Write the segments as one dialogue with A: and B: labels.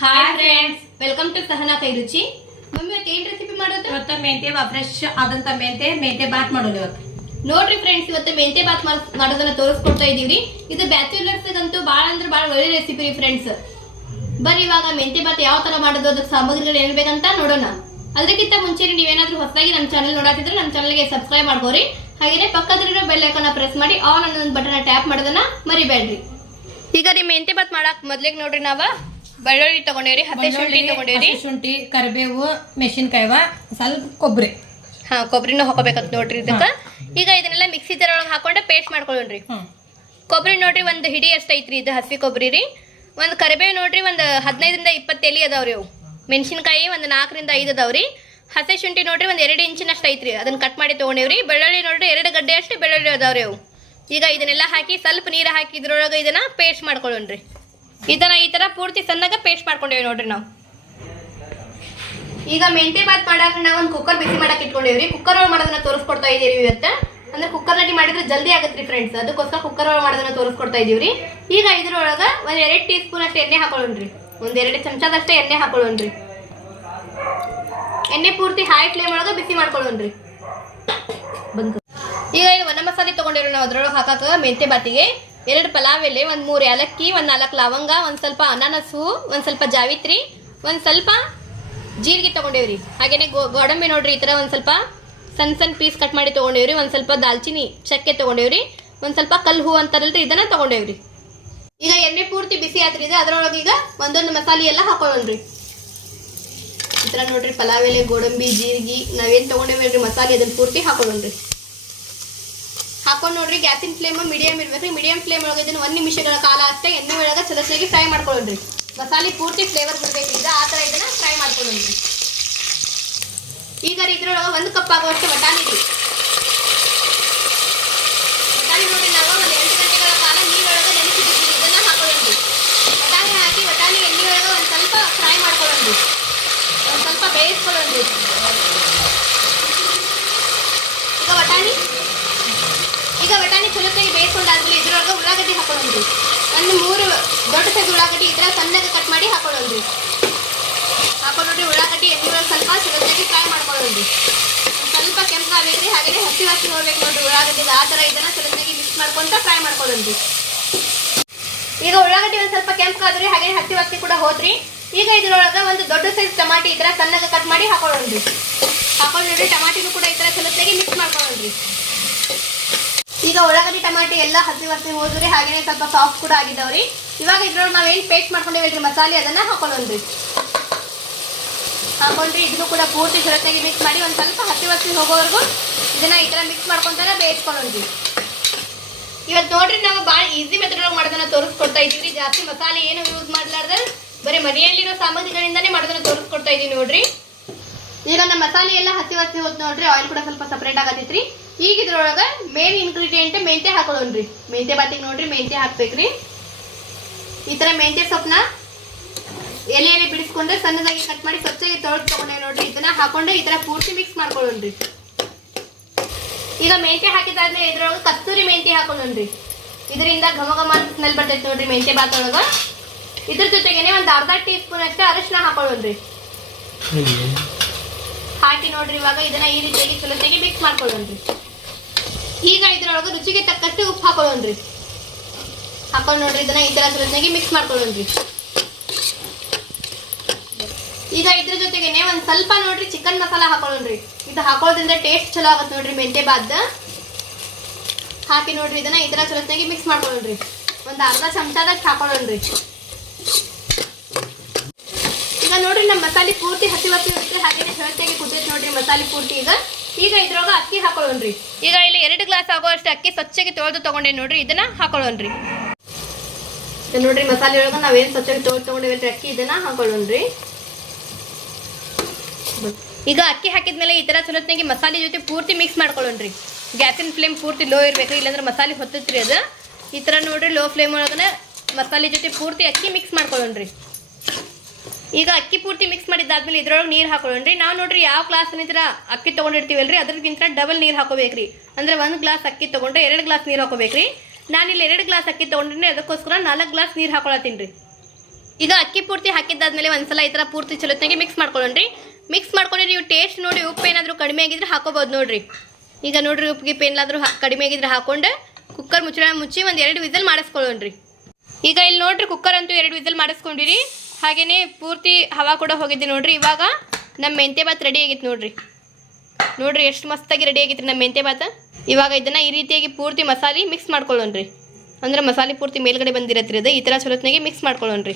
A: Hi friends welcome to Sahana Kai Ruchi mummy ಇವತ್ತು ಏನ್ recipe ಮಾಡೋದು?
B: ಇವತ್ತು ಮೆಂತೆ ಫ್ರೆಶ್ ಆದಂತ ಮೆಂತೆ ಮೆಂತೆ ಬಾತ್ ಮಾಡೋದು ಇವತ್ತು.
A: ನೋಡ್ರಿ ಫ್ರೆಂಡ್ಸ್ ಇವತ್ತು ಮೆಂತೆ ಬಾತ್ ಮಾಡ್- ಮಾಡೋದನ್ನ ತೋರಿಸ್ಕೊಡ್ತಾ ಇದೀವಿ ಇದು ಬ್ಯಾಚುಲರ್ಸ್ ಅಂತೂ ಬಾಳ ಅಂದ್ರೆ ಭಾಳ ಒಳ್ಳೆ ರೆಸಿಪಿ ರೀ ಫ್ರೆಂಡ್ಸ್ ಬರ್ರಿ ಇವಾಗ ಮೆಂತೆ ಬಾತ್ ಯಾವ ತರ ಮಾಡೋದು ಅದಕ್ಕೆ ಸಾಮಗ್ರಿಗಳು ಏನ್ ಬೇಕಂತ ನೋಡೋಣ. ಅದಕ್ಕಿಂತ ಮುಂಚೆ ನೀವೇನಾದ್ರೂ ಹೊಸದಾಗಿ ನಮ್ಮ ಚಾನಲ್ ನೋಡಾತಿದ್ರೆ ನಮ್ಮ ಚಾನಲ್ಗೆ ಸಬ್ಸ್ಕ್ರೈಬ್ ಮಾಡ್ಕೋರಿ. ಹಾಗೇನೆ ಪಕ್ಕದಲ್ಲಿರೋ ಬೆಲ್ ಐಕಾನ್ ಪ್ರೆಸ್ ಮಾಡಿ ಆಲ್ ಅನ್ನೋ ಬಟನ್ ಟ್ಯಾಪ್ ಮಾಡೋದನ್ನ ಮರಿಬೇಡ್ರಿ. ಈಗ ರೀ ಮೆಂತೆ ಬಾತ್ ಮಾಡಕ್ ಮೊದ್ಲಿಗೆ ನೋಡ್ರಿ ನಾವ. ಬೆಳ್ಳುಳ್ಳಿ ತಗೊಂಡೇವ್ರಿ ಹತ್ತೆ ಶುಂಠಿ ತಗೊಂಡೇವ್ರಿ
B: ಶುಂಠಿ ಕರಿಬೇವು ಮೆಣಸಿನ್ಕಾಯಿವ ಸ್ವಲ್ಪ ಕೊಬ್ಬರಿ
A: ಹಾ ಕೊಬ್ಬರಿನ ಹಾಕೋಬೇಕಂತ ನೋಡ್ರಿ ಇದಕ್ಕ. ಈಗ ಇದನ್ನೆಲ್ಲ ಮಿಕ್ಸಿ ಒಳಗೆ ಹಾಕೊಂಡು ಪೇಸ್ಟ್ ಮಾಡ್ಕೊಳ್ಳೋಣ್ರಿ. ಕೊಬ್ಬರಿ ನೋಡ್ರಿ ಒಂದು ಹಿಡಿ ಎಷ್ಟು ಐತ್ರಿ ಇದು ಹಸಿ ಕೊಬ್ಬರಿ ರೀ. ಒಂದು ಕರಿಬೇವು ನೋಡ್ರಿ ಒಂದು ಹದಿನೈದರಿಂದ ಇಪ್ಪತ್ತು ಎಲೆ ಅದಾವ್ರಿ ಅವು. ಮೆಣಸಿನ್ಕಾಯಿ ಒಂದು ನಾಲ್ಕರಿಂದ ಐದು ಅದಾವ್ರಿ ಹಸಿ ಶುಂಠಿ ನೋಡ್ರಿ ಒಂದು ಎರಡು ಇಂಚಿನಷ್ಟು ಐತ್ರಿ ಅದನ್ನ ಕಟ್ ಮಾಡಿ ತೊಗೊಂಡೇವ್ರಿ ಬೆಳ್ಳುಳ್ಳಿ ನೋಡ್ರಿ ಎರಡು ಗಡ್ಡೆ ಅಷ್ಟು ಬೆಳ್ಳುಳ್ಳಿ ಅದಾವ್ರಿ ಅವು. ಈಗ ಇದನ್ನೆಲ್ಲ ಹಾಕಿ ಸ್ವಲ್ಪ ನೀರು ಹಾಕಿ ಇದ್ರೊಳಗೆ ಇದನ್ನ ಪೇಸ್ಟ್ ಮಾಡ್ಕೊಳ್ಳೋಣ್ರಿ. ಇದನ್ನ ಈ ತರ ಪೂರ್ತಿ ಸಣ್ಣಗ ಪೇಸ್ಟ್ ಮಾಡ್ಕೊಂಡೇವಿ ನೋಡ್ರಿ ನಾವು. ಈಗ ಮೆಂತೆ ಬಾತ್ ಮಾಡಾಕ ನಾವು ಒಂದು ಕುಕ್ಕರ್ ಬಿಸಿ ಮಾಡಕ್ ಇಟ್ಕೊಂಡೇವ್ರಿ. ಕುಕ್ಕರ್ ಒಳಗೆ ಮಾಡೋದನ್ನ ತೋರಿಸ್ಕೊಡ್ತಾ ಇದೀವಿ ಇವತ್ತೆ. ಅಂದ್ರೆ ಕುಕ್ಕರ್ನಲ್ಲಿ ಮಾಡಿದ್ರೆ ಜಲ್ದಿ ಆಗತ್ರಿ ಫ್ರೆಂಡ್ಸ್ ಅದಕ್ಕೋಸ್ಕರ ಕುಕ್ಕರ್ ಒಳಗೆ ಮಾಡೋದನ್ನ ತೋರಿಸ್ಕೊಡ್ತಾ ಇದೀವ್ರಿ ಈಗ ಇದ್ರೊಳಗ ಒಂದ್ ಎರಡ್ ಟೀ ಸ್ಪೂನ್ ಅಷ್ಟು ಎಣ್ಣೆ ಹಾಕೊಳ್ಳೋಣ್ರಿ. ಒಂದ್ ಎರಡು ಚಮಚದಷ್ಟು ಎಣ್ಣೆ ಹಾಕೊಳ್ಳೋಣ್ರಿ. ಎಣ್ಣೆ ಪೂರ್ತಿ ಹೈ ಫ್ಲೇಮ್ ಒಳಗ ಬಿಸಿ ಮಾಡ್ಕೊಳ್ಳೋಣ್ರಿ. ಬಂದು ಈಗ ಒಣ ಮಸಾಲೆ ತಗೊಂಡಿರೋ ನಾವು ಅದ್ರೊಳಗೆ ಹಾಕಾಕ ಮೆಂತೆ ಬಾತಿಗೆ ಎರಡು ಪಲಾವ್ ಎಲೆ, ಒಂದು ಮೂರು ಏಲಕ್ಕಿ, ಒಂದು ನಾಲ್ಕು ಲವಂಗ, ಒಂದು ಸ್ವಲ್ಪ ಅನಾನಸು, ಒಂದು ಸ್ವಲ್ಪ ಜಾವಿತ್ರಿ, ಒಂದು ಸ್ವಲ್ಪ ಜೀರಿಗೆ ತಗೊಂಡೇವ್ರಿ. ಹಾಗೇನೆ ಗೋ- ಗೋಡಂಬಿ ನೋಡ್ರಿ, ಈ ಥರ ಒಂದು ಸ್ವಲ್ಪ ಸಣ್ಣ ಸಣ್ಣ ಪೀಸ್ ಕಟ್ ಮಾಡಿ ತೊಗೊಂಡೇವ್ರಿ, ಒಂದು ಸ್ವಲ್ಪ ದಾಲ್ಚಿನಿ ಚಕ್ಕೆ ತಗೊಂಡೇವ್ರಿ, ಒಂದು ಸ್ವಲ್ಪ ಕಲ್ ಹೂ ಅಂತಾರಲ್ರಿ ಇದನ್ನು ತಗೊಂಡೇವ್ರಿ. ಈಗ ಎಣ್ಣೆ ಪೂರ್ತಿ ಬಿಸಿ ಆತ್ರಿ, ಇದು ಅದ್ರೊಳಗೆ ಈಗ ಒಂದೊಂದು ಮಸಾಲೆ ಎಲ್ಲ ಹಾಕೊಳ್ಳೋಣ್ರಿ. ಈ ಥರ ನೋಡ್ರಿ, ಪಲಾವ್ ಎಲೆ, ಗೋಡಂಬಿ, ಜೀರಿಗೆ, ನಾವೇನ್ ತಗೊಂಡೇವ್ರಿ, ಮಸಾಲೆ ಅದನ್ನ ಪೂರ್ತಿ ಹಾಕೊಳ್ಳೋಣ್ರಿ. ಹಾಕೊಂಡು ನೋಡ್ರಿ, ಗ್ಯಾಸಿನ ಫ್ಲೇಮ್ ಮೀಡಿಯಂ ಇರ್ಬೇಕು ಮೀಡಿಯಂ ಫ್ಲೇಮ್ ಒಳಗೆ ಇದನ್ನು ಒಂದು ನಿಮಿಷಗಳ ಕಾಲ ಅಷ್ಟೇ ಎಣ್ಣೆ ಒಳಗೆ ಚಲಸಾಗಿ ಫ್ರೈ ಮಾಡ್ಕೊಳ್ಳೋಣ್ರಿ. ಮಸಾಲೆ ಪೂರ್ತಿ ಫ್ಲೇವರ್ ಬರ್ಬೇಕು. ಈಗ ಆ ಥರ ಇದನ್ನ ಫ್ರೈ ಮಾಡ್ಕೊಳ್ಳೋಣ್ರಿ. ಈಗ ಇದ್ರೊಳಗೆ ಒಂದು ಕಪ್ ಆಗುವಷ್ಟು ಬಟಾಣಿ ರೀ. ಬಟಾಣಿ ನೋಡಿ ನಾವು ಒಂದು ಎಂಟು ಗಂಟೆಗಳ ಕಾಲ ನೀರೊಳಗೆ ನೆನೆಸಿದ್ದೀವಿ ಇದನ್ನ ಹಾಕೊಳ್ಳೋಣ್ರಿ. ಬಟಾಣಿ ಹಾಕಿ, ಬಟಾಣಿ ಎಣ್ಣೆ ಒಳಗೆ ಒಂದು ಸ್ವಲ್ಪ ಫ್ರೈ ಮಾಡ್ಕೊಳ್ಳೋಣ್ರಿ. ಒಂದು ಸ್ವಲ್ಪ ಬೇಯಿಸ್ಕೊಳ್ಳೋಣ್ರಿ ಈಗ ಬಟಾಣಿ ಈಗ ಬಟಾಣಿ ಚಲೋತ್ತಾಗಿ ಬೇಯಿಸ್ಕೊಂಡಾದ್ಮೇಲೆ ಇದ್ರೊಳಗೆ ಉಳ್ಳಾಗಡ್ಡಿ ಹಾಕೊಳ್ಳೋಣ್ರಿ ಒಂದು ಮೂರು ದೊಡ್ಡ ಸೈಜ್ ಉಳ್ಳಾಗಡ್ಡಿ ಇದ್ರೆ ಸಣ್ಣಗೆ ಕಟ್ ಮಾಡಿ ಹಾಕೊಳ್ಳೋಣ್ರಿ ಹಾಕೊಂಡ್ರಿ ಉಳ್ಳಾಗಡ್ಡಿ ಎಣ್ಣೆ ಸ್ವಲ್ಪ ಚಲೋತ್ತಾಗಿ ಫ್ರೈ ಮಾಡ್ಕೊಳ್ಳೋಣ್ರಿ ಸ್ವಲ್ಪ ಕೆಂಪಾಗಬೇಕ್ರಿ ಹಾಗೆ ಹಸಿ ಹಸಿ ನೋಡ್ಬೇಕು ನೋಡ್ರಿ ಉಳ್ಳಾಗಡ್ಡಿ ಆ ಥರ ಇದನ್ನ ಚಲೋತ್ತಾಗಿ ಮಿಕ್ಸ್ ಮಾಡ್ಕೊಂತ ಫ್ರೈ ಮಾಡ್ಕೊಳ್ಳೋಣ್ರಿ ಈಗ ಉಳ್ಳಾಗಡ್ಡಿ ಒಂದು ಸ್ವಲ್ಪ ಕೆಂಪಾದ್ರಿ ಹಾಗೆ ಹಸಿ ಹಸಿ ಕೂಡ ಹೋದ್ರಿ. ಈಗ ಇದ್ರೊಳಗೆ ಒಂದು ದೊಡ್ಡ ಸೈಜ್ ಟಮಾಟಿ ಇದ್ರೆ ಸಣ್ಣಗೆ ಕಟ್ ಮಾಡಿ ಹಾಕೊಳ್ಳೋಣ್ರಿ ಹಾಕೊಂಡ್ರಿ ಟಮಾಟಿನೂ ಕೂಡ ಈ ಥರ ಚಲೋತ್ತಾಗಿ ಮಿಕ್ಸ್ ಮಾಡ್ಕೊಳ್ಳೋಣ್ರಿ ಈಗ ಉಳ್ಳಾಗಡ್ಡಿ, ಟಮಾಟಿ ಎಲ್ಲ ಹಸಿ ಹಸಿ ಹೋದ್ರಿ ಹಾಗೇನೆ ಸ್ವಲ್ಪ ಸಾಫ್ಟ್ ಕೂಡ ಆಗಿದ್ದಾವ್ರಿ ಇವಾಗ ಇದ್ರೊಳಗೆ ನಾವೇನು ಪೇಸ್ಟ್ ಮಾಡ್ಕೊಂಡಿವೇಳ್ರಿ ಮಸಾಲೆ ಅದನ್ನ ಹಾಕೊಂಡ್ರಿ ಹಾಕೊಂಡ್ರಿ, ಇದನ್ನು ಕೂಡ ಪೂರ್ತಿ ಜೊತೆಗೆ ಮಿಕ್ಸ್ ಮಾಡಿ ಒಂದ್ ಸ್ವಲ್ಪ ಹಸಿ ಹಸಿ ಹೋಗೋವರೆಗೂ ಇದನ್ನ ಈ ತರ ಮಿಕ್ಸ್ ಮಾಡ್ಕೊಂತಾನೆ ಬೇಯಿಸ್ಕೊಂಡ್ರಿ ಇವತ್ತು ನೋಡ್ರಿ ನಾವು ಭಾಳ ಈಸಿ ಮೆಥಡ್ ಒಳಗೆ ಮಾಡೋದನ್ನ ತೋರಿಸ್ಕೊಡ್ತಾ ಇದೀವಿ ಜಾಸ್ತಿ ಮಸಾಲೆ ಏನು ಯೂಸ್ ಮಾಡ್ಲಾರ್ದ, ಬರೀ ಮನೆಯಲ್ಲಿರೋ ಸಾಮಗ್ರಿಗಳಿಂದಾನೇ ಮಾಡೋದನ್ನ ತೋರಿಸ್ಕೊಡ್ತಾ ಇದೀವಿ ನೋಡ್ರಿ. ಈಗ ನಮ್ಮ ಮಸಾಲೆ ಎಲ್ಲ ಹಸಿ ಹಸಿ ಹೋದ್ ನೋಡ್ರಿ ಆಯಿಲ್ ಕೂಡ ಸ್ವಲ್ಪ ಸಪ್ರೇಟ್ ಆಗತೈತ್ರಿ. ಈಗ ಇದ್ರೊಳಗೆ ಮೇನ್ ಇಂಗ್ರೀಡಿಯೆಂಟ್ ಮೆಂತೆ ಹಾಕೊಳ್ಳೋಣ್ರಿ. ಮೆಂತೆ ಬಾತಿಗೆ ನೋಡ್ರಿ ಮೆಂತೆ ಹಾಕ್ಬೇಕ್ರಿ. ಈ ಥರ ಮೆಂತೆ ಸೊಪ್ಪನ್ನ ಎಲೆ ಎಲೆ ಬಿಡಿಸ್ಕೊಂಡ್ರೆ ಸಣ್ಣದಾಗಿ ಕಟ್ ಮಾಡಿ ಸ್ವಚ್ಛಾಗಿ ತೊಳೆದು ತೊಗೊಂಡೆ ನೋಡ್ರಿ ಇದನ್ನ ಹಾಕೊಂಡು ಈ ಥರ ಪೂರ್ತಿ ಮಿಕ್ಸ್ ಮಾಡ್ಕೊಳ್ಳೋಣ್ರಿ. ಈಗ ಮೆಂತೆ ಹಾಕಿದಾದ್ಮೇಲೆ ಇದ್ರೊಳಗೆ ಕಸ್ತೂರಿ ಮೆಂತೆ ಹಾಕೊಳ್ಳೋಣ್ರಿ. ಇದರಿಂದ ಘಮ ಘಮ ಸ್ಮೆಲ್ ಬರ್ತೈತೆ ನೋಡ್ರಿ ಮೆಂತೆ ಬಾತ್ ಒಳಗೆ ಇದ್ರ ಜೊತೆಗೇನೆ ಒಂದು ಅರ್ಧ ಟೀ ಸ್ಪೂನ್ ಅಷ್ಟು ಅರಶಿನ ಹಾಕೊಳ್ಳೋಣ್ರಿ. ಹಾಕಿ ನೋಡ್ರಿ ಇವಾಗ ಇದನ್ನ ಈ ರೀತಿಯಾಗಿ ಚಲೋ ಮಿಕ್ಸ್ ಮಾಡ್ಕೊಳ್ಳೋಣ್ರಿ. ಈಗ ಇದ್ರೊಳಗೆ ರುಚಿಗೆ ತಕ್ಕಷ್ಟು ಉಪ್ಪು ಹಾಕೊಳ್ಳೋಣ್ರಿ. ಹಾಕೊಂಡು ನೋಡ್ರಿ, ಇದನ್ನ ಈ ತರ ಚಲೋತ್ತಾಗಿ ಮಿಕ್ಸ್ ಮಾಡ್ಕೊಳ್ಳೋಣ್ರಿ. ಈಗ ಇದ್ರ ಜೊತೆಗೆನೆ ಒಂದ್ ಸ್ವಲ್ಪ ನೋಡ್ರಿ ಚಿಕನ್ ಮಸಾಲ ಹಾಕೊಳ್ಳೋಣ್ರಿ. ಇದು ಹಾಕೊಳ್ಳೋದ್ರಿಂದ ಟೇಸ್ಟ್ ಚಲೋ ಆಗತ್ತೆ ನೋಡ್ರಿ ಮೆಂತೆ ಬಾದ್ ಹಾಕಿ ನೋಡ್ರಿ ಇದನ್ನ ಈ ತರ ಚಲೋತ್ತಾಗಿ ಮಿಕ್ಸ್ ಮಾಡ್ಕೊಳ್ಳೋಣ್ರಿ. ಒಂದ್ ಅರ್ಧ ಚಮಚದಷ್ಟು ಹಾಕೊಳ್ಳೋಣ್ರಿ. ಈಗ ನೋಡ್ರಿ ನಮ್ಮ ಮಸಾಲೆ ಪೂರ್ತಿ ಹಸಿ ಹಸಿ ಇರುತ್ತೆ ಹಾಗೆ ಕುದ್ದೈತೆ ನೋಡ್ರಿ ಮಸಾಲೆ ಪೂರ್ತಿ ಈಗ. ಈಗ ಇದ್ರೊಳಗ ಅಕ್ಕಿ ಹಾಕೊಳ್ಳೋಣ್ರಿ. ಈಗ ಇಲ್ಲಿ ಎರಡು ಗ್ಲಾಸ್ ಆಗುವಷ್ಟು ಅಕ್ಕಿ ಸ್ವಚ್ಛಗೆ ತೊಳೆದು ತಗೊಂಡೆ ನೋಡ್ರಿ ಇದನ್ನ ಹಾಕೊಳ್ಳೋಣ್ರಿ. ನೋಡ್ರಿ ಮಸಾಲೆ ಒಳಗ ನಾವೇನು ಸ್ವಚ್ಛಗೆ ತೊಳೆದು ತಗೊಂಡಿವಿ ಅಕ್ಕಿ ಇದನ್ನ ಹಾಕೊಳ್ಳೋಣ್ರಿ. ಈಗ ಅಕ್ಕಿ ಹಾಕಿದ್ಮೇಲೆ ಈ ತರ ಚಲೋತ್ನಾಗಿ ಮಸಾಲೆ ಜೊತೆ ಪೂರ್ತಿ ಮಿಕ್ಸ್ ಮಾಡ್ಕೊಳ್ಳೋಣ್ರಿ. ಗ್ಯಾಸಿನ ಫ್ಲೇಮ್ ಪೂರ್ತಿ ಲೋ ಇರಬೇಕು ಇಲ್ಲಾಂದ್ರೆ ಮಸಾಲೆ ಹೊತ್ತತ್ರಿ ಅದು. ಈ ತರ ನೋಡ್ರಿ ಲೋ ಫ್ಲೇಮ್ ಒಳಗನ ಮಸಾಲೆ ಜೊತೆ ಪೂರ್ತಿ ಅಕ್ಕಿ ಮಿಕ್ಸ್ ಮಾಡ್ಕೊಳ್ಳೋಣ್ರಿ. ಈಗ ಅಕ್ಕಿ ಪೂರ್ತಿ ಮಿಕ್ಸ್ ಮಾಡಿದ್ದಾದ್ಮೇಲೆ ಇದ್ರೊಳಗೆ ನೀರು ಹಾಕೊಳ್ಳೋಣ್ರಿ. ನಾವು ನೋಡ್ರಿ ಯಾವ ಗ್ಲಾಸ್ ನಿಂತ್ರ ಅಕ್ಕಿ ತೊಗೊಂಡಿರ್ತೀವಲ್ರಿ ಅದ್ರಕ್ಕಿಂತ ಡಬಲ್ ನೀರು ಹಾಕೋಬೇಕ್ರಿ. ಅಂದ್ರೆ ಒಂದು ಗ್ಲಾಸ್ ಅಕ್ಕಿ ತೊಗೊಂಡ್ರೆ ಎರಡು ಗ್ಲಾಸ್ ನೀರು ಹಾಕೋಬೇಕ್ರಿ. ನಾನಿಲ್ಲಿ ಎರಡು ಗ್ಲಾಸ್ ಅಕ್ಕಿ ತೊಗೊಂಡ್ರೆ ಅದಕ್ಕೋಸ್ಕರ ನಾಲ್ಕು ಗ್ಲಾಸ್ ನೀರು ಹಾಕೊಳತ್ತೀನಿ ರೀ. ಈಗ ಅಕ್ಕಿ ಪೂರ್ತಿ ಹಾಕಿದ್ದಾದ್ಮೇಲೆ ಒಂದ್ಸಲ ಈ ಥರ ಪೂರ್ತಿ ಚಲೋತ್ನಾಗೆ ಮಿಕ್ಸ್ ಮಾಡ್ಕೊಳ್ಳೋಣ್ರಿ. ಮಿಕ್ಸ್ ಮಾಡ್ಕೊಂಡ್ರೆ ನೀವು ಟೇಸ್ಟ್ ನೋಡಿ ಉಪ್ಪು ಏನಾದರೂ ಕಡಿಮೆ ಆಗಿದ್ರೆ ಹಾಕೋಬೋದು ನೋಡ್ರಿ. ಈಗ ನೋಡ್ರಿ ಉಪ್ಪಿಗೆ ಏನಾದರೂ ಕಡಿಮೆ ಆಗಿದ್ರೆ ಹಾಕೊಂಡು ಕುಕ್ಕರ್ ಮುಚ್ಚಳ ಮುಚ್ಚಿ ಒಂದು ಎರಡು ವಿಸಲ್ ಮಾಡಿಸ್ಕೊಳ್ಳೋಣ್ರಿ. ಈಗ ಇಲ್ಲಿ ನೋಡ್ರಿ ಕುಕ್ಕರ್ ಅಂತೂ ಎರಡು ವಿಸಲ್ ಮಾಡಿಸ್ಕೊಂಡಿರಿ. ಹಾಗೇನೆ ಪೂರ್ತಿ ಹವಾ ಕೂಡ ಹೋಗಿದ್ದೆ ನೋಡ್ರಿ. ಇವಾಗ ನಮ್ಮ ಮೆಂತೆ ಬಾತ್ ರೆಡಿ ಆಗಿತ್ತು ನೋಡ್ರಿ. ನೋಡ್ರಿ ಎಷ್ಟು ಮಸ್ತಾಗಿ ರೆಡಿ ಆಗಿತ್ತು ನಮ್ಮ ಮೆಂತೆ ಬಾತ್ ಇವಾಗ ಇದನ್ನ ಈ ರೀತಿಯಾಗಿ ಪೂರ್ತಿ ಮಸಾಲೆ ಮಿಕ್ಸ್ ಮಾಡ್ಕೊಳ್ಳೋಣ್ರಿ ಅಂದ್ರೆ ಮಸಾಲೆ ಪೂರ್ತಿ ಮೇಲ್ಗಡೆ ಬಂದಿರತ್ರಿ ಅದ. ಈ ಥರ ಚಲೋತ್ನಾಗೆ ಮಿಕ್ಸ್ ಮಾಡ್ಕೊಳ್ಳೋಣ್ರಿ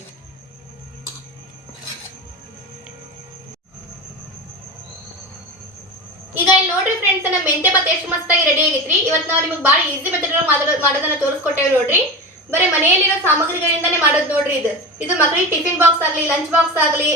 A: ಈಗ ಇಲ್ಲಿ ನೋಡ್ರಿ ಫ್ರೆಂಡ್ಸ್ ನಮ್ಮ ಮೆಂತೆ ಬಾತ್ ಎಷ್ಟು ಮಸ್ತಾಗಿ ರೆಡಿ ಆಗೈತ್ರಿ ಇವತ್ತು ನಾವು ನಿಮಗೆ ಭಾಳ ಈಸಿ ಮೆಥಡ್ ಮಾಡೋದನ್ನ ತೋರಿಸ್ಕೊಟ್ಟೇವೆ ನೋಡ್ರಿ. ಬರೀ ಮನೆಯಲ್ಲಿರೋ ಸಾಮಗ್ರಿಗಳಿಂದಾನೇ ಮಾಡೋದು ನೋಡ್ರಿ ಇದು. ಇದು ಮಕ್ಕಳಿಗೆ ಟಿಫಿನ್ ಬಾಕ್ಸ್ ಆಗಲಿ, ಲಂಚ್ ಬಾಕ್ಸ್ ಆಗಲಿ,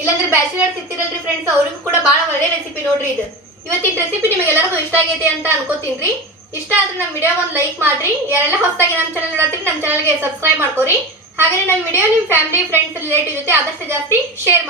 A: ಇಲ್ಲಾಂದ್ರೆ ಬ್ಯಾಚುಲರ್ಸ್ ಇರ್ತಿರಲ್ರಿ ಫ್ರೆಂಡ್ಸ್ ಅವ್ರಿಗೂ ಕೂಡ ಭಾಳ ಒಳ್ಳೆ ರೆಸಿಪಿ ನೋಡ್ರಿ ಇದು. ಇವತ್ತಿನ ರೆಸಿಪಿ ನಿಮಗೆಲ್ಲರಿಗೂ ಇಷ್ಟ ಆಗೈತೆ ಅಂತ ಅನ್ಕೋತೀನಿ ಇಷ್ಟ ಆದ್ರೆ ನಮ್ಮ ವಿಡಿಯೋ ಒಂದು ಲೈಕ್ ಮಾಡ್ರಿ. ಯಾರೆಲ್ಲ ಹೊಸದಾಗಿ ನಮ್ಮ ಚಾನಲ್ ನೋಡತ್ತೀರಿ ನಮ್ಮ ಚಾನಲ್ಗೆ ಸಬ್ಸ್ಕ್ರೈಬ್ ಮಾಡ್ಕೊರಿ. ಹಾಗೆ ನಮ್ಮ ವಿಡಿಯೋ ನಿಮ್ಮ ಫ್ಯಾಮಿಲಿ ಫ್ರೆಂಡ್ಸ್ ರಿಲೇಟಿವ್ ಜೊತೆ ಆದಷ್ಟು ಜಾಸ್ತಿ ಶೇರ್